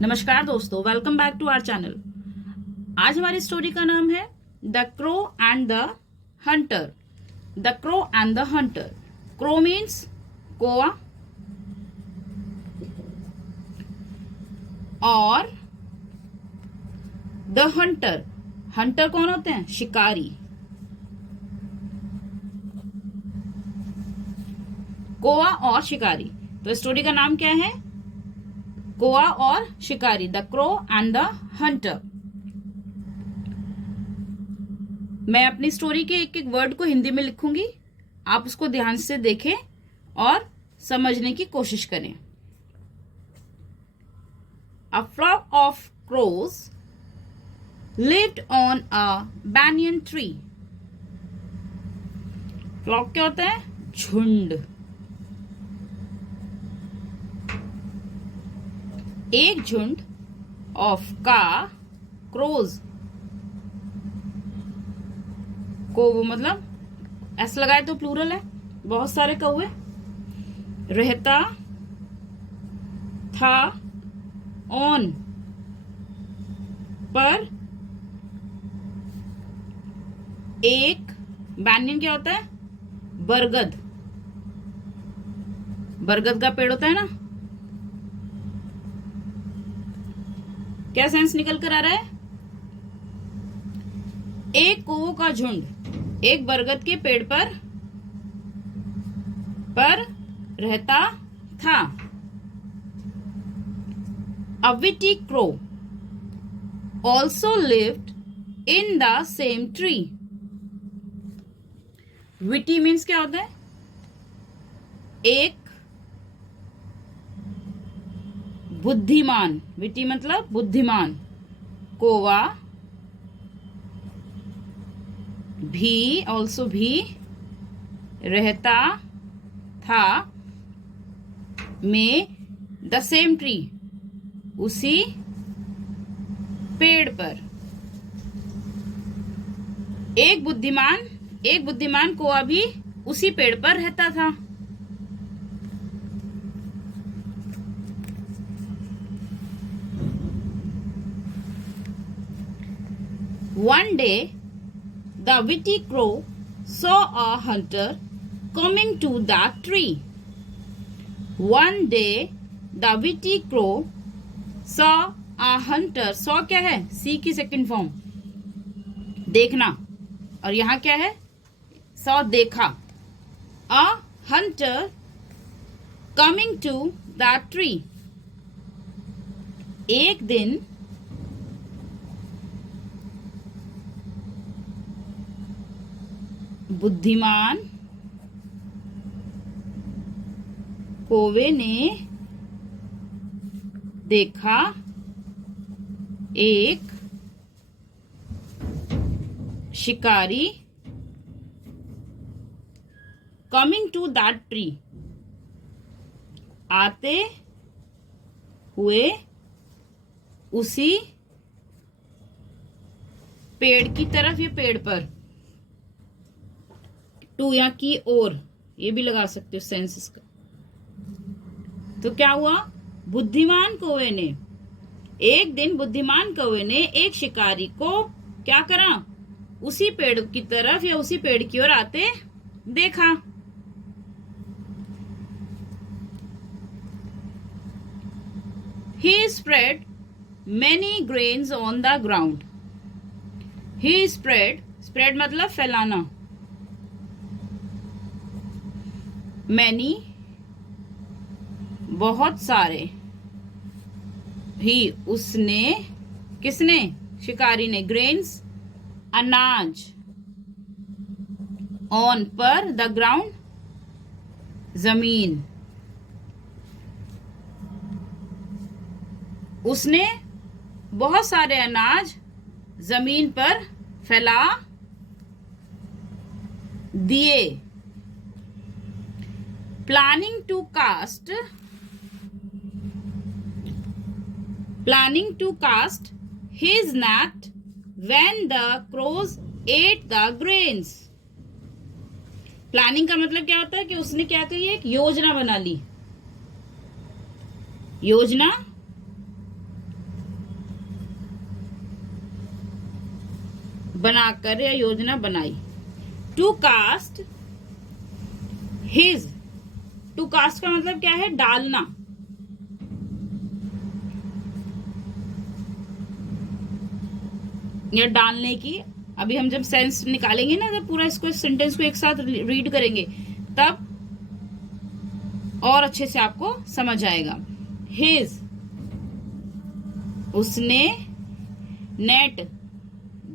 नमस्कार दोस्तों, welcome back to our channel. आज हमारी स्टोरी का नाम है the crow and the hunter. The crow and the hunter. Crow means कोआ और द हंटर। हंटर कौन होते हैं? शिकारी। कोआ और शिकारी। तो स्टोरी का नाम क्या है? कोआ और शिकारी, the crow and the Hunter. मैं अपनी स्टोरी के एक एक वर्ड को हिंदी में लिखूंगी, आप उसको ध्यान से देखें और समझने की कोशिश करें। A flock of crows lived on a banyan tree. Flock क्या होता है? झुंड। एक झुंड ऑफ का क्रोज को, वो मतलब ऐसा लगाए तो प्लूरल है, बहुत सारे कौवे रहता था ऑन पर एक बैंयन क्या होता है? बरगद। बरगद का पेड़ होता है ना। क्या सेंस निकल कर आ रहा है? एक कौवों का झुंड एक बरगद के पेड़ पर रहता था। A witty crow also lived in the same tree. Witty means क्या होता है? एक बुद्धिमान। विटी मतलब बुद्धिमान। कोवा भी, ऑल्सो भी, रहता था में द सेम ट्री, उसी पेड़ पर। एक बुद्धिमान कोवा भी उसी पेड़ पर रहता था। One day, the witty crow saw a hunter coming to that tree. One day, the witty crow saw a hunter. Saw क्या है? सी की सेकंड फॉर्म, देखना। और यहाँ क्या है? saw, देखा। A hunter coming to that tree. एक दिन बुद्धिमान कोवे ने देखा एक शिकारी कमिंग टू दैट ट्री, आते हुए उसी पेड़ की तरफ। ये पेड़ पर, टू या की ओर, ये भी लगा सकते हो सेंस का। तो क्या हुआ? एक दिन बुद्धिमान कौवे ने एक शिकारी को क्या करा? उसी पेड़ की तरफ या उसी पेड़ की ओर आते देखा। He spread many grains on the ground. He spread मतलब फैलाना। many बहुत सारे, ही उसने, किसने? शिकारी ने, ग्रेन्स अनाज, ऑन पर, द ग्राउंड जमीन। उसने बहुत सारे अनाज जमीन पर फैला दिए। Planning to cast his net when the crows ate the grains. Planning का मतलब क्या होता है? कि उसने क्या करी? एक योजना बना ली। योजना बनाकर या योजना बनाई। To cast his, to cast का मतलब क्या है? डालना। या डालने की। अभी हम जब सेंस निकालेंगे ना, जब पूरा इसको सेंटेंस को एक साथ रीड करेंगे तब और अच्छे से आपको समझ आएगा। हिज, उसने, नेट,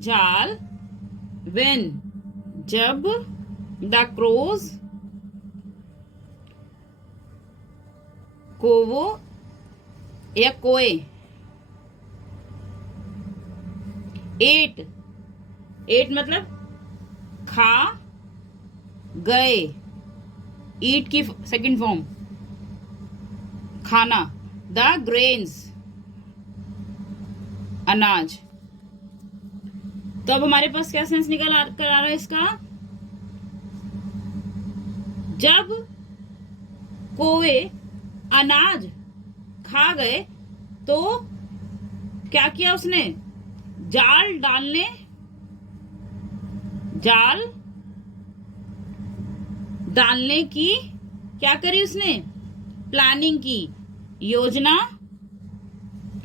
जाल, व्हेन, जब, द क्रोज, कोवो या कोए, एट, एट मतलब खा गए, ईट की सेकंड फॉर्म खाना। द ग्रेन्स, अनाज। तो अब हमारे पास क्या सेंस निकल कर आ रहा है इसका? जब कोए अनाज खा गए तो क्या किया उसने? जाल डालने, जाल डालने की क्या करी उसने? प्लानिंग की, योजना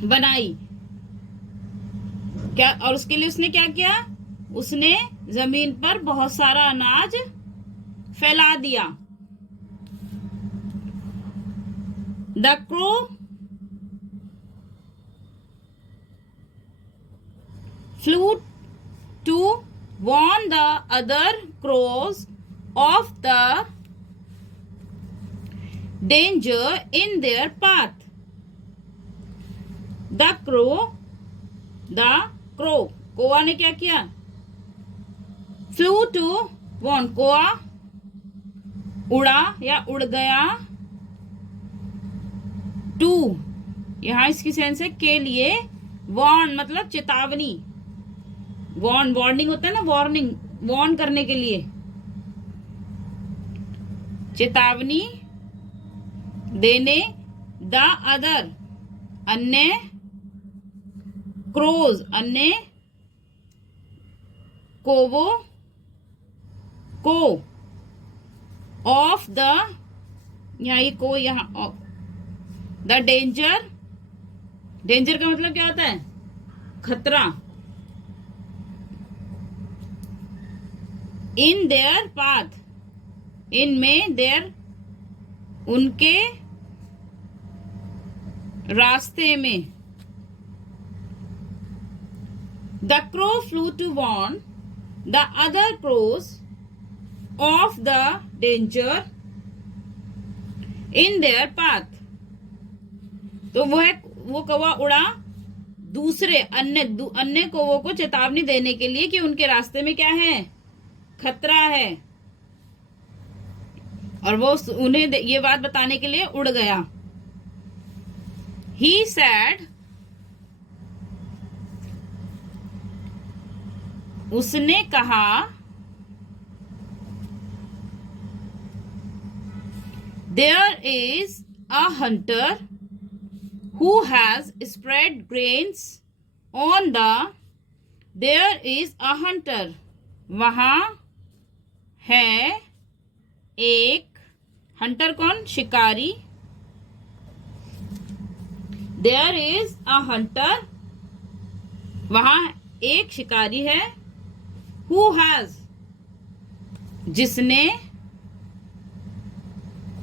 बनाई। क्या, और उसके लिए उसने क्या किया? उसने जमीन पर बहुत सारा अनाज फैला दिया। The crow flew to warn the other crows of the danger in their path. The crow, कोआ ने क्या किया? Flew to warn, कोआ उड़ा या उड़ गया। टू, यहां इसकी सेंस है के लिए। वॉर्न मतलब चेतावनी। वार्निंग होता है ना, वार्निंग, वार्न करने के लिए, चेतावनी देने। द अदर, अन्य, क्रोज, अन्य, कोवो, को, ऑफ द, यहाँ को, यहाँ द डेंजर, डेंजर का मतलब क्या होता है? खतरा। इन देयर पाथ, इनमें, देयर उनके रास्ते में। The crow flew to warn the other crows of the danger in their path. तो वो कौवा उड़ा दूसरे अन्य कौवों को चेतावनी देने के लिए कि उनके रास्ते में क्या है? खतरा है। और वो उन्हें ये बात बताने के लिए उड़ गया। He said, उसने कहा, there is a hunter who has spread grains on the, there is a hunter, वहां है एक, हंटर कौन? शिकारी। देयर इज अ हंटर, वहां एक शिकारी है। हु हैज, जिसने,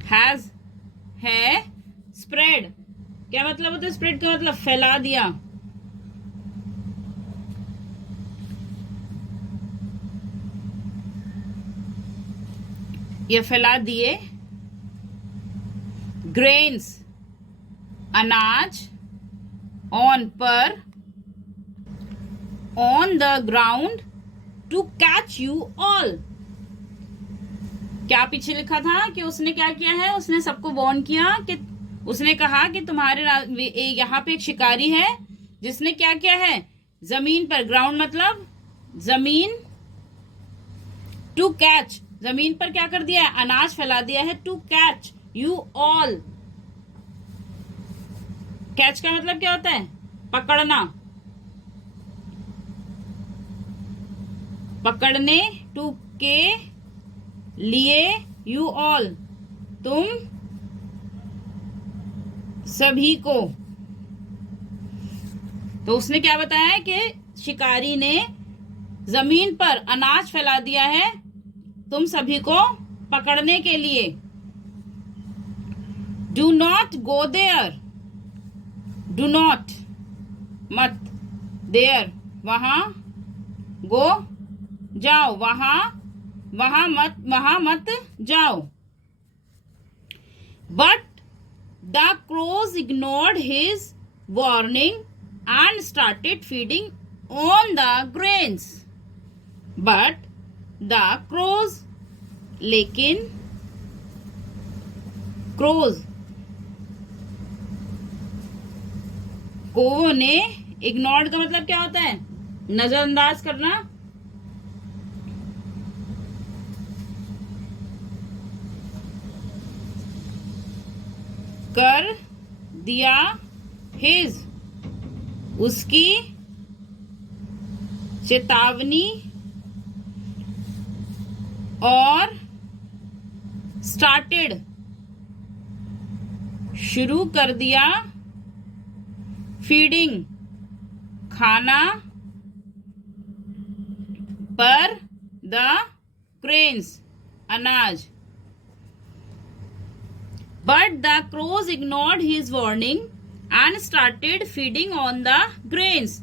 हैज है, स्प्रेड, क्या मतलब होता है स्प्रेड का? मतलब फैला दिया। ये फैला दिए। ग्रेन्स, अनाज, ऑन पर, on the ground, to catch you all. क्या पीछे लिखा था कि उसने क्या किया है? उसने सबको वार्न किया कि उसने कहा कि तुम्हारे यहाँ पे एक शिकारी है जिसने क्या किया है? जमीन पर, ग्राउंड मतलब जमीन, टू कैच, जमीन पर क्या कर दिया है? अनाज फैला दिया है। To catch you all, catch का मतलब क्या होता है? पकड़ना। पकड़ने, टू के लिए, यू ऑल तुम सभी को। तो उसने क्या बताया है कि शिकारी ने जमीन पर अनाज फैला दिया है तुम सभी को पकड़ने के लिए। Do not go there, do not मत, देयर वहां, गो जाओ, वहां मत जाओ। But the crows ignored his warning and started feeding on the grains. But the crows, लेकिन crows कौवों ने, इग्नोर्ड का मतलब क्या होता है? नजरअंदाज करना। कर दिया, हिज उसकी चेतावनी, और स्टार्टेड शुरू कर दिया, फीडिंग खाना, पर द क्रेन्स अनाज। But the crows ignored his warning and started feeding on the grains.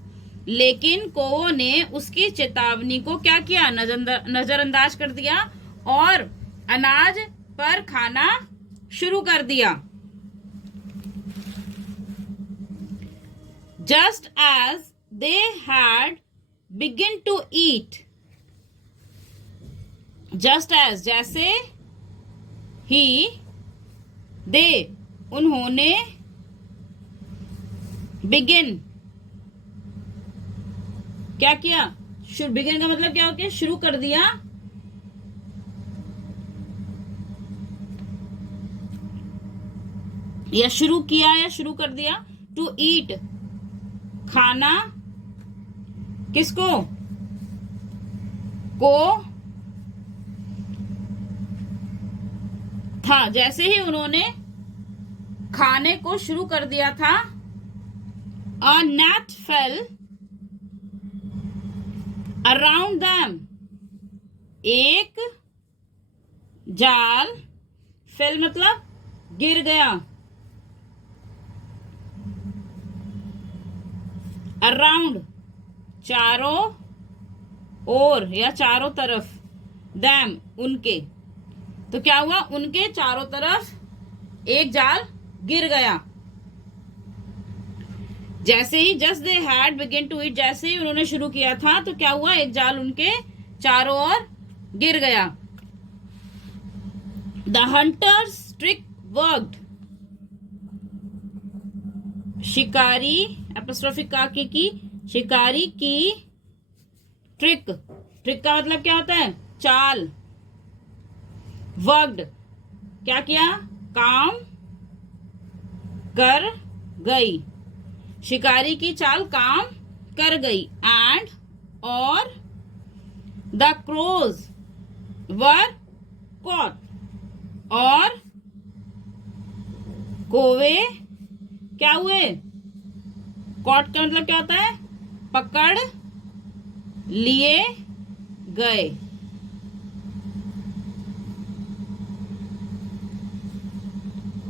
लेकिन कौवों ने उसकी चेतावनी को क्या किया? नजरअंदाज कर दिया और अनाज पर खाना शुरू कर दिया। Just as they had begun to eat, just as जैसे ही, दे उन्होंने, बिगिन क्या किया? बिगिन का मतलब क्या हो गया? शुरू कर दिया। या शुरू किया या शुरू कर दिया। टू ईट खाना, किसको? को था। जैसे ही उन्होंने खाने को शुरू कर दिया था, a net fell around them, एक जाल, fell मतलब गिर गया, around चारों ओर या चारों तरफ, them उनके। तो क्या हुआ? उनके चारों तरफ एक जाल गिर गया। जैसे ही just they had begin to eat, जैसे ही उन्होंने शुरू किया था तो क्या हुआ? एक जाल उनके चारों ओर गिर गया। द हंटर्स ट्रिक वर्कड, शिकारी एपोस्ट्रोफी काके की, शिकारी की ट्रिक, ट्रिक का मतलब क्या होता है? चाल। वर्कड क्या किया? काम कर गई, शिकारी की चाल काम कर गई। एंड और द क्रोज वर कॉट, और कौवे क्या हुए? कॉट का मतलब क्या होता है? पकड़ लिए गए।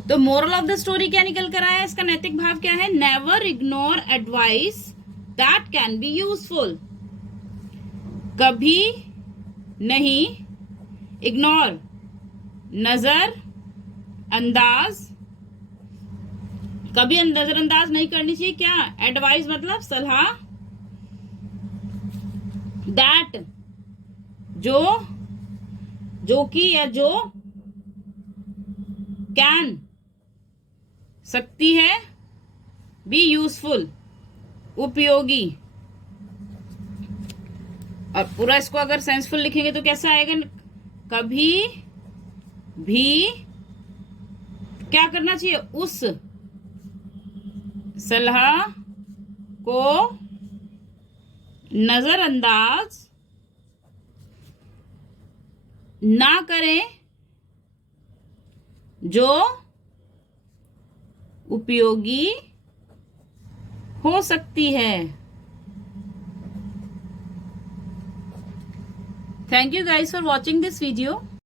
तो मोरल ऑफ द स्टोरी क्या निकल कर आया? इसका नैतिक भाव क्या है? Never ignore advice that can be useful, कभी नहीं, इग्नोर नजर अंदाज, कभी नजरअंदाज नहीं करनी चाहिए क्या? एडवाइस मतलब सलाह, दैट जो कि या जो, कैन सकती है, बी यूजफुल उपयोगी। और पूरा इसको अगर सेंसफुल लिखेंगे तो कैसा आएगा? कभी भी क्या करना चाहिए? उस सलाह को नजरअंदाज ना करें जो उपयोगी हो सकती है। Thank you guys for watching this video.